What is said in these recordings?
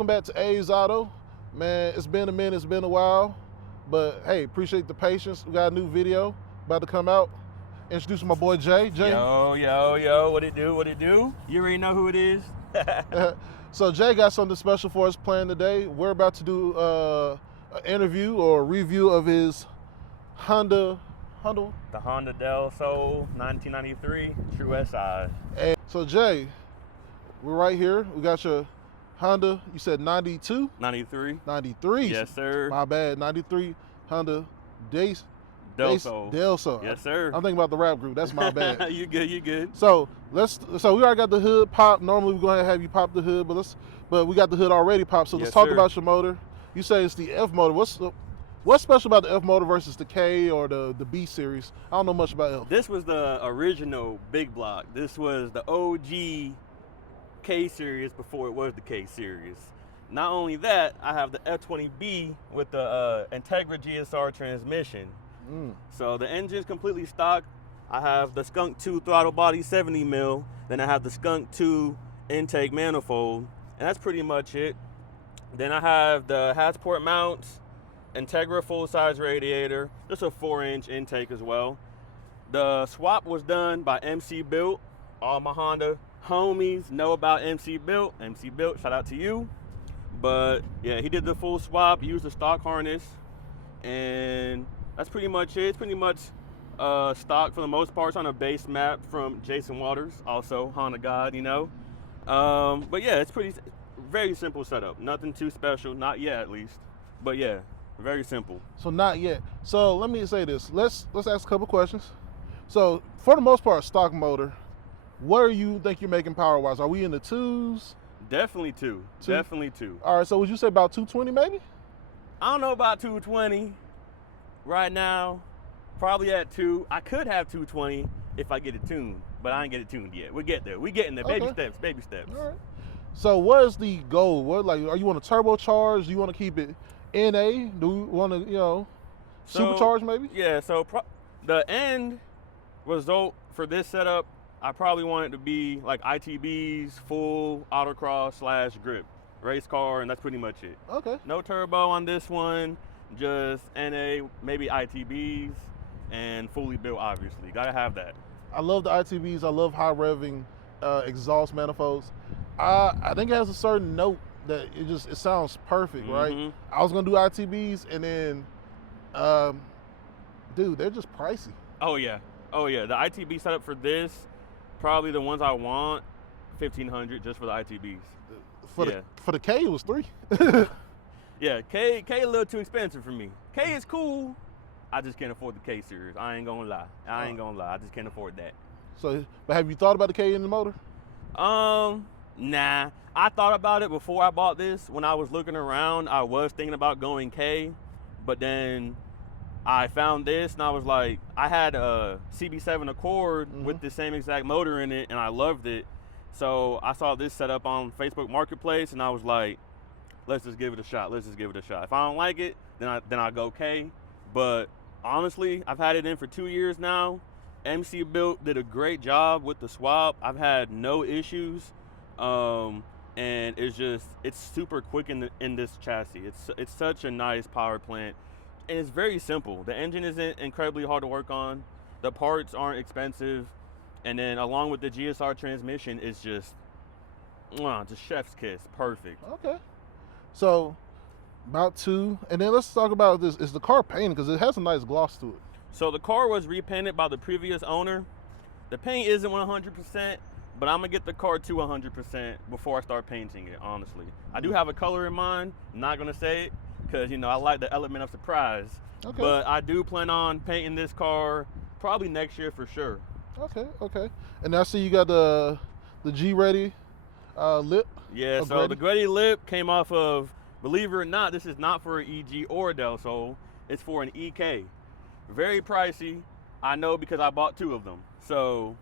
welcome back to Aves Auto. Man, it's been a minute, it's been a while, but hey, appreciate the patience. We got a new video about to come out. Introducing my boy Jay. Jay. Yo, what it do? You already know who it is. So Jay got something special for us planned today. We're about to do an interview or a review of his Honda. The Honda Del Sol 1993 True SI. And so Jay, we're right here. We got your Honda, you said 92? 93. 93. Yes, sir. My bad. 93 Honda Del Sol. Yes, sir. I'm thinking about the rap group. That's my bad. You good. So we already got the hood popped. Normally we're going to have you pop the hood, but we got the hood already popped. So let's talk about your motor. You say it's the F motor. What's special about the F motor versus the K or the B series? I don't know much about F. This was the original big block. This was the OG K series before it was the K series. Not only that, I have the F20B with the Integra GSR transmission. So the engine's completely stock. I have the Skunk 2 throttle body 70 mil. Then I have the Skunk 2 intake manifold. And that's pretty much it. Then I have the Hatchport mounts, Integra full-size radiator, just a 4-inch intake as well. The swap was done by MC Built. All my Honda homies know about MC Built. MC Built, shout out to you. But yeah, he did the full swap, used the stock harness, and that's pretty much it. It's pretty much stock for the most part. It's on a base map from Jason Waters, also Honda God, you know. But yeah, it's very simple setup. Nothing too special, not yet at least. But yeah, very simple. So not yet. So let me say this. Let's ask a couple questions. So for the most part, stock motor, what do you think you're making power-wise? Are we in the twos? Definitely two. Definitely two. All right, so would you say about 220 maybe? I don't know about 220 right now. Probably at 2. I could have 220 if I get it tuned, but I ain't get it tuned yet. We'll get there. We're getting there. Okay. Baby steps. All right. So what is the goal? Are you want to turbocharge? Do you want to keep it NA? Do you want to, supercharge maybe? Yeah, so the end result for this setup, I probably want it to be like ITBs, full autocross / grip, race car, and that's pretty much it. Okay. No turbo on this one, just NA, maybe ITBs, and fully built, obviously. Gotta have that. I love the ITBs. I love high revving exhaust manifolds. I think it has a certain note that it sounds perfect, right? I was gonna do ITBs, and then, dude, they're just pricey. Oh yeah. The ITB setup for this, probably the ones I want, $1,500 just for the ITBs. For the K, it was $3. Yeah, K a little too expensive for me. K is cool. I just can't afford the K series. I ain't gonna lie. I just can't afford that. So, but have you thought about the K in the motor? Nah. I thought about it before I bought this. When I was looking around, I was thinking about going K, but then I found this and I was like, I had a CB7 Accord with the same exact motor in it, and I loved it. So I saw this set up on Facebook Marketplace, and I was like, let's just give it a shot. If I don't like it, then I go K. But honestly, I've had it in for 2 years now. MC Built did a great job with the swap. I've had no issues. And it's super quick in this chassis. It's such a nice power plant, and it's very simple. The engine isn't incredibly hard to work on. The parts aren't expensive, and then along with the GSR transmission, it's just chef's kiss, perfect. Okay, so about 2, and then let's talk about this. Is the car painted? Because it has a nice gloss to it. So the car was repainted by the previous owner. The paint isn't 100%. But I'm gonna get the car to 100% before I start painting it, honestly. I do have a color in mind. I'm not gonna say it, because I like the element of surprise. Okay. But I do plan on painting this car probably next year for sure. Okay. And I see you got the G-Ready lip. Yeah, so the Ready lip came off of, believe it or not, this is not for an EG or a Del Sol. It's for an EK. Very pricey, I know, because I bought 2 of them. So,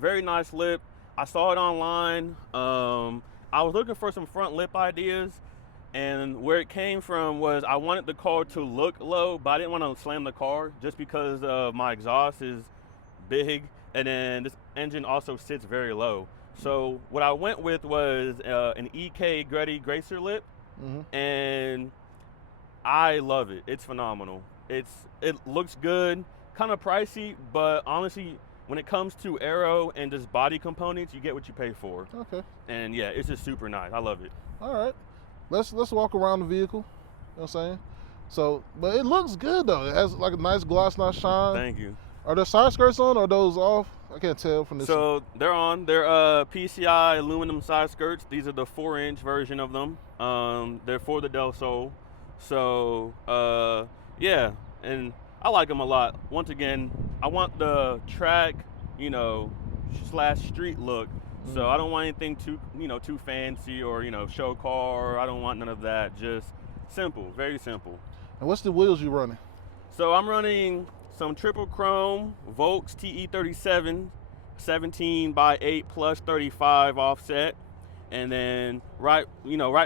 very nice lip. I saw it online. I was looking for some front lip ideas, and where it came from was I wanted the car to look low, but I didn't want to slam the car just because my exhaust is big, and then this engine also sits very low. So what I went with was an EK Gretty Gracer lip, and I love it. It's phenomenal. It looks good, kind of pricey, but honestly, when it comes to aero and just body components, you get what you pay for. Okay. And yeah, it's just super nice. I love it. All right. Let's walk around the vehicle. You know what I'm saying? So, but it looks good though. It has like a nice gloss, nice shine. Thank you. Are there side skirts on or are those off? I can't tell from this. So they're on. They're PCI aluminum side skirts. These are the 4-inch version of them. They're for the Del Sol. So yeah, and I like them a lot. Once again, I want the track, / street look. So I don't want anything too fancy or show car. I don't want none of that. Just simple, very simple. And what's the wheels you running? So I'm running some triple chrome Volks TE37 17x8 plus 35 offset, and then right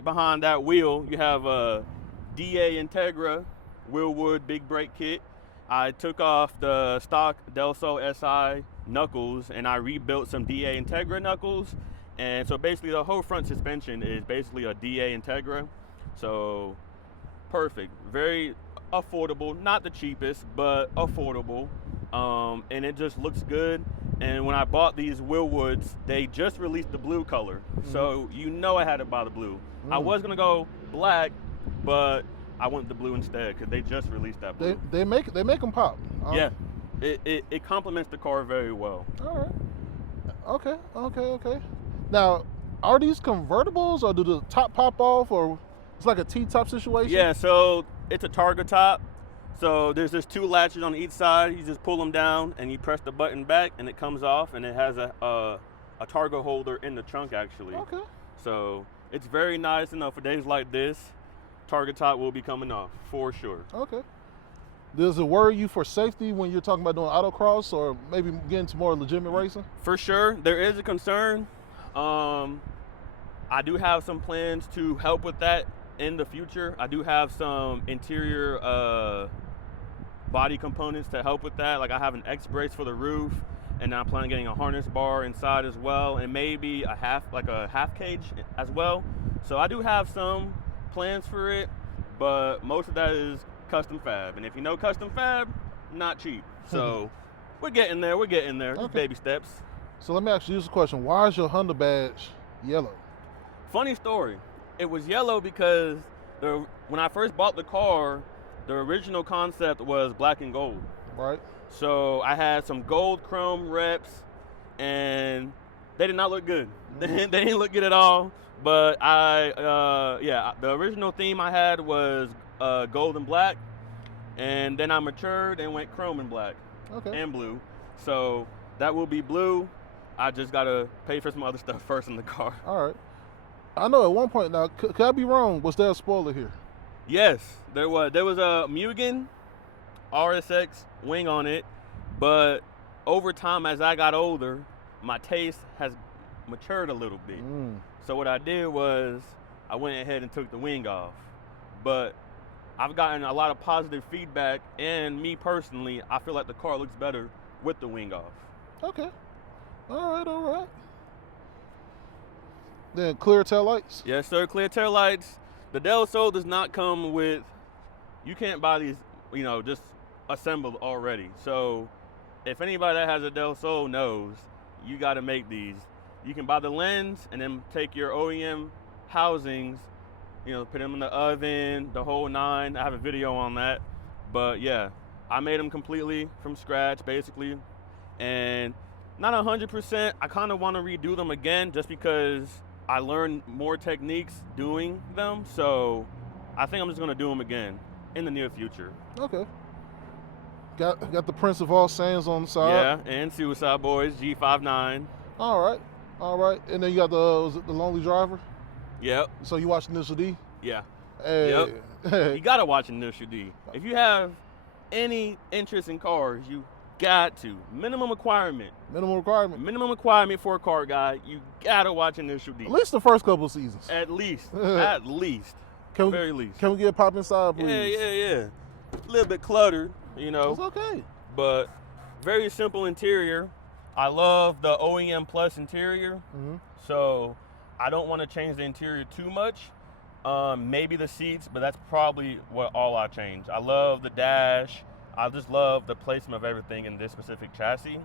behind that wheel you have a DA Integra Willwood big brake kit. I took off the stock Del Sol SI knuckles and I rebuilt some DA Integra knuckles, and so basically the whole front suspension is basically a DA Integra. So perfect, very affordable, not the cheapest, but affordable, and it just looks good. And when I bought these Willwoods, they just released the blue color, so I had to buy the blue. I was gonna go black, but I went the blue instead because they just released that blue. They make them pop. Yeah, it complements the car very well. All right. Okay. Now, are these convertibles or do the top pop off, or it's like a T-top situation? Yeah, so it's a Targa top. So there's just 2 latches on each side. You just pull them down and you press the button back and it comes off, and it has a Targa holder in the trunk actually. Okay. So it's very nice. For days like this, Targa top will be coming off for sure. Okay. Does it worry you for safety when you're talking about doing autocross or maybe getting to more legitimate racing? For sure, there is a concern. I do have some plans to help with that in the future. I do have some interior body components to help with that. Like I have an X brace for the roof, and I'm planning on getting a harness bar inside as well, and maybe a half cage as well. So I do have some plans for it, but most of that is custom fab, and if you know custom fab, not cheap. So we're getting there. Just Okay. baby steps. So let me ask you this question: why is your Honda badge yellow? Funny story. It was yellow because when I first bought the car, the original concept was black and gold. Right. So I had some gold chrome reps, and they did not look good. They didn't look good at all. But the original theme I had was gold and black, and then I matured and went chrome and black and blue. So that will be blue. I just gotta pay for some other stuff first in the car. All right. I know at one point, now, could I be wrong? Was there a spoiler here? Yes, there was. There was a Mugen RSX wing on it, but over time, as I got older, my taste has matured a little bit. So what I did was I went ahead and took the wing off. But I've gotten a lot of positive feedback, and me personally, I feel like the car looks better with the wing off. Okay. All right. Then clear tail lights? Yes, sir, clear tail lights. The Del Sol does not come with, you can't buy these, just assembled already. So if anybody that has a Del Sol knows, you got to make these. You can buy the lens and then take your OEM housings, put them in the oven, the whole 9. I have a video on that. But yeah, I made them completely from scratch, basically. And not 100%. I kind of want to redo them again just because I learned more techniques doing them. So I think I'm just going to do them again in the near future. Okay. Got the Prince of All Saints on the side. Yeah, and Suicide Boys, G59. All right. And then you got was it the Lonely Driver? Yep. So you watched Initial D? Yeah. Hey. Yep. You got to watch Initial D. If you have any interest in cars, you got to. Minimum requirement for a car guy, you got to watch Initial D. At least the first couple of seasons. At least. Very least. Can we get pop inside, please? Yeah. A little bit cluttered, It's okay. But very simple interior. I love the OEM Plus interior, Mm-hmm. so I don't want to change the interior too much. Maybe the seats, but that's probably what all I change. I love the dash. I just love the placement of everything in this specific chassis.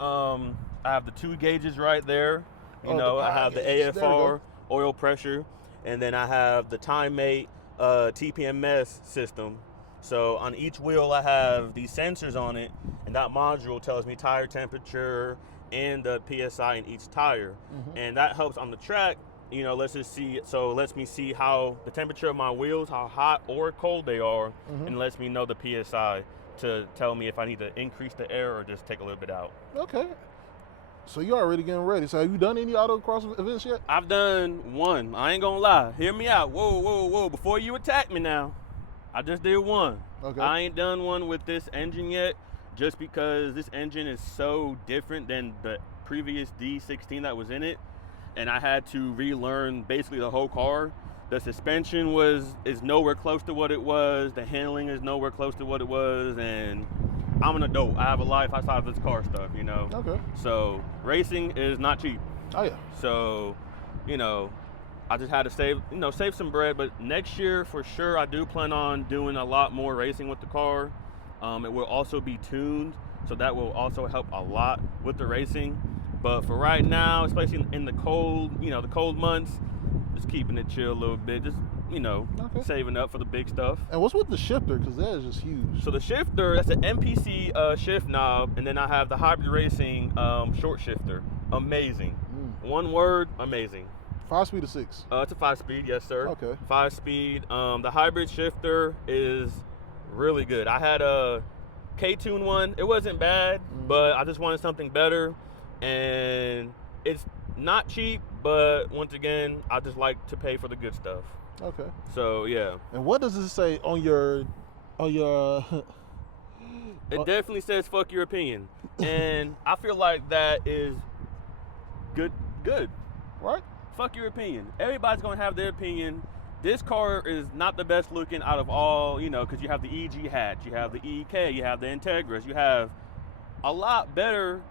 I have the 2 gauges right there. I have the AFR oil pressure, and then I have the TimeMate TPMS system. So on each wheel, I have these sensors on it, and that module tells me tire temperature and the PSI in each tire. Mm-hmm. And that helps on the track. Let's just see. So it lets me see how the temperature of my wheels, how hot or cold they are, Mm-hmm. and lets me know the PSI to tell me if I need to increase the air or just take a little bit out. Okay. So you're already getting ready. So have you done any autocross events yet? I've done one. I ain't gonna lie. Hear me out. Whoa. Before you attack me now, I just did one. Okay. I ain't done one with this engine yet, just because this engine is so different than the previous D16 that was in it. And I had to relearn basically the whole car. The suspension is nowhere close to what it was. The handling is nowhere close to what it was. And I'm an adult. I have a life outside of this car stuff, Okay. So racing is not cheap. Oh, yeah. So, I just had to save some bread. But next year, for sure, I do plan on doing a lot more racing with the car. It will also be tuned, so that will also help a lot with the racing. But for right now, especially in the cold, the cold months, just keeping it chill a little bit. Just, Okay. saving up for the big stuff. And what's with the shifter? Because that is just huge. So the shifter, that's an MPC shift knob, and then I have the hybrid racing short shifter. Amazing. One word, amazing. 5-speed or 6? It's a 5-speed, yes sir. Okay. 5-speed. The hybrid shifter is really good. I had a K-Tune one. It wasn't bad, but I just wanted something better. And it's not cheap, but once again, I just like to pay for the good stuff. Okay. So yeah. And what does it say on your It definitely says fuck your opinion. And I feel like that is good. Right? Fuck your opinion. Everybody's gonna have their opinion. This car is not the best looking out of all, because you have the EG hatch, you have the EK, you have the Integras, you have a lot better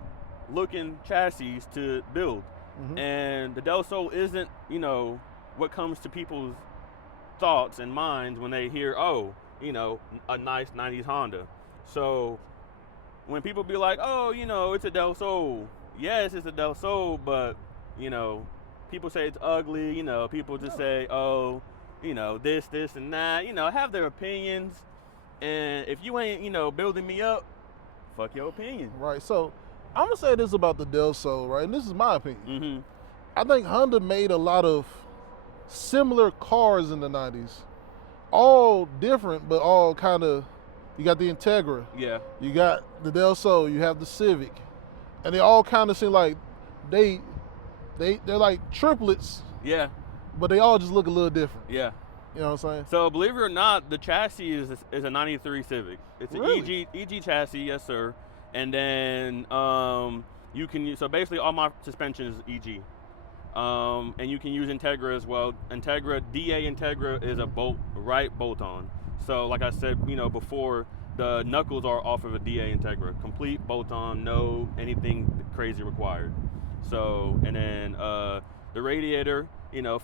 looking chassis to build. Mm-hmm. And the Del Sol isn't, what comes to people's thoughts and minds when they hear, a nice 90s Honda. So when people be like, it's a Del Sol. Yes, it's a Del Sol, but, people say it's ugly, people just say, this and that, have their opinions. And if you ain't, building me up, fuck your opinion. Right. So I'm going to say this about the Del Sol, right? And this is my opinion. Mm-hmm. I think Honda made a lot of similar cars in the 90s. All different, but all kind of, you got the Integra. Yeah. You got the Del Sol, you have the Civic. And they all kind of seem like they're like triplets. Yeah. But they all just look a little different. Yeah. You know what I'm saying? So believe it or not, the chassis is a 93 Civic. It's Really? an EG chassis, yes sir. And then you can use, so basically all my suspension is EG. And you can use Integra as well. Integra, DA Integra is a right bolt on. So like I said, before, the knuckles are off of a DA Integra. Complete bolt on, no anything crazy required. So, and then the radiator,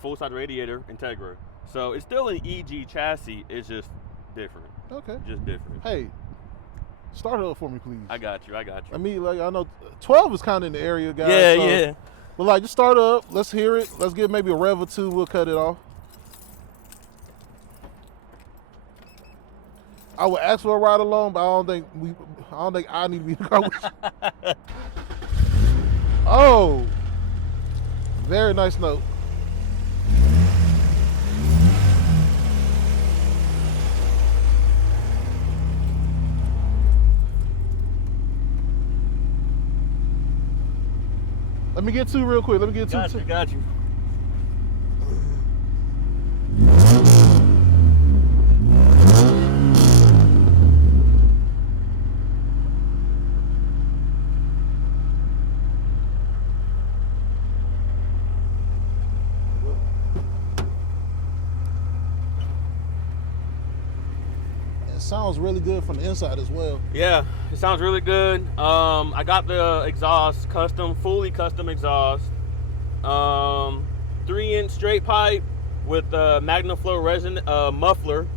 full side radiator, Integra. So it's still an EG chassis, it's just different. Okay. Just different. Hey, start it up for me, please. I got you. I mean, like, I know 12 is kind of in the area, guys. Yeah, so, yeah. But like, just start it up. Let's hear it. Let's get maybe a rev or two. We'll cut it off. I would ask for a ride along, but I don't think I need to be in the car with you. Oh, very nice note. Let me get two real quick. Let me get two. Got you. sounds really good from the inside as well. Yeah, it sounds really good. I got the exhaust fully custom exhaust. 3-inch straight pipe with MagnaFlow resin muffler,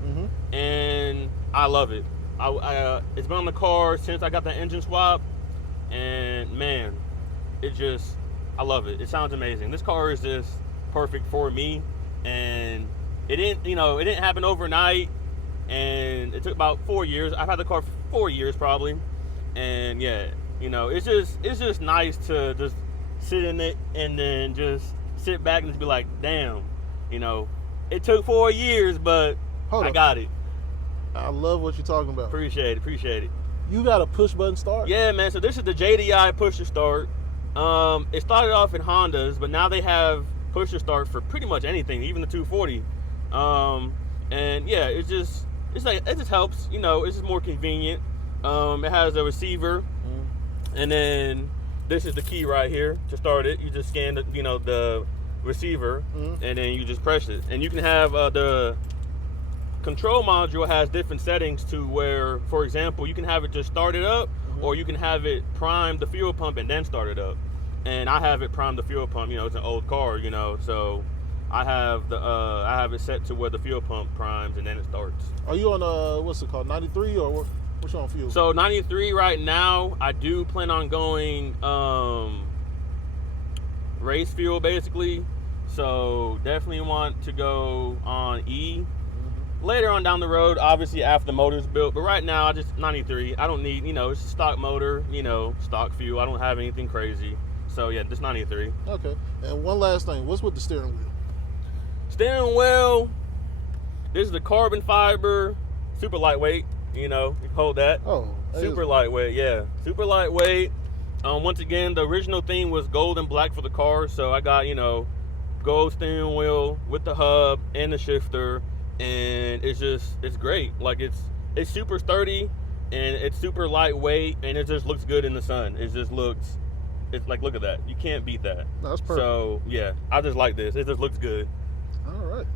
and I love it. It's been on the car since I got the engine swap, and man, I love it. It sounds amazing. This car is just perfect for me, and it didn't happen overnight, and it took about 4 years. I've had the car for 4 years probably, and yeah, it's just nice to just sit in it and then just sit back and just be like, damn, it took 4 years, but I got it. I love what you're talking about. Appreciate it. You got a push button start? Yeah, man. So this is the JDI push to start. It started off in Hondas, but now they have push to start for pretty much anything, even the 240. And yeah, it just helps. It's just more convenient. It has a receiver, and then this is the key right here to start it. You just scan the receiver, and then you just press it, and you can have the control module has different settings to where, for example, you can have it just start it up, or you can have it prime the fuel pump and then start it up. And I have it prime the fuel pump. It's an old car, so I have it set to where the fuel pump primes and then it starts. Are you on what's it called, 93, or what's on fuel? So 93 right now. I do plan on going race fuel basically. So definitely want to go on E. Later on down the road, obviously after the motor's built, but right now I just 93. I don't need, it's a stock motor, stock fuel. I don't have anything crazy. So yeah, just 93. Okay. And one last thing, what's with the steering wheel? Steering wheel, this is the carbon fiber, super lightweight, you can hold that. Oh. Super lightweight, yeah. Super lightweight. Once again, the original theme was gold and black for the car, so I got, gold steering wheel with the hub and the shifter. And it's great. Like it's super sturdy and it's super lightweight and it just looks good in the sun. It's like, look at that. You can't beat that. No, that's perfect. So yeah, I just like this. It just looks good. All right,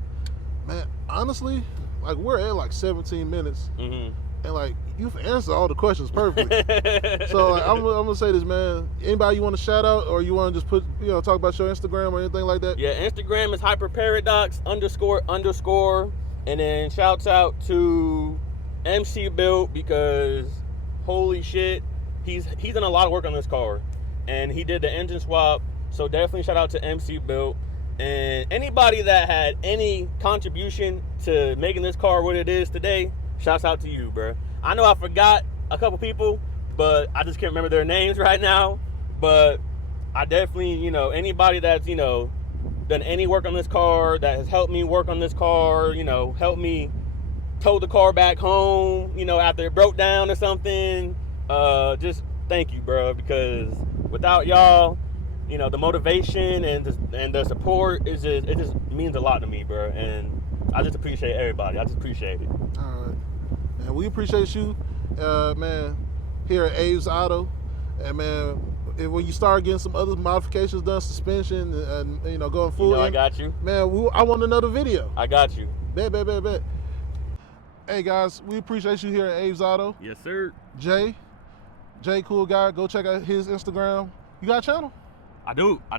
man. Honestly, like we're at like 17 minutes, and like you've answered all the questions perfectly. So like, I'm gonna say this, man. Anybody you want to shout out, or you want to just put talk about your Instagram or anything like that? Yeah, Instagram is hyperparadox __. And then shouts out to MC Built, because holy shit, he's done a lot of work on this car, and he did the engine swap. So definitely shout out to MC Built, and anybody that had any contribution to making this car what it is today. Shouts out to you, bro. I know I forgot a couple people, but I just can't remember their names right now. But I definitely, anybody that's done any work on this car, that has helped me work on this car, helped me tow the car back home, after it broke down or something. Just thank you, bro, because without y'all, the motivation and the support it just means a lot to me, bro. And I just appreciate everybody. I just appreciate it. All right, and we appreciate you, man, here at Aves Auto, and man. And when you start getting some other modifications done, suspension, and going full, I got you, man. I want another video. I got you. Bet. Hey guys, we appreciate you here at Aves Auto. Yes, sir. Jay, cool guy. Go check out his Instagram. You got a channel? I don't. I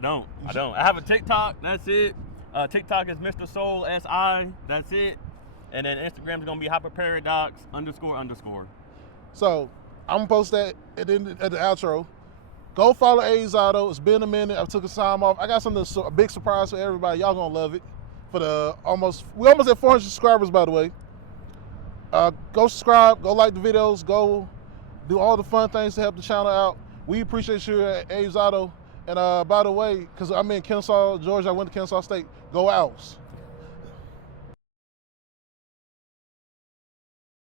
have a TikTok. That's it. TikTok is Mr. Soul SI. That's it. And then Instagram is gonna be hyperparadox __. So I'm gonna post that at the outro. Go follow Aves Auto. It's been a minute. I took a time off. I got a big surprise for everybody. Y'all gonna love it. For we're almost at 400 subscribers, by the way. Go subscribe. Go like the videos. Go do all the fun things to help the channel out. We appreciate you at Aves Auto. And by the way, because I'm in Kennesaw, Georgia, I went to Kennesaw State. Go Owls.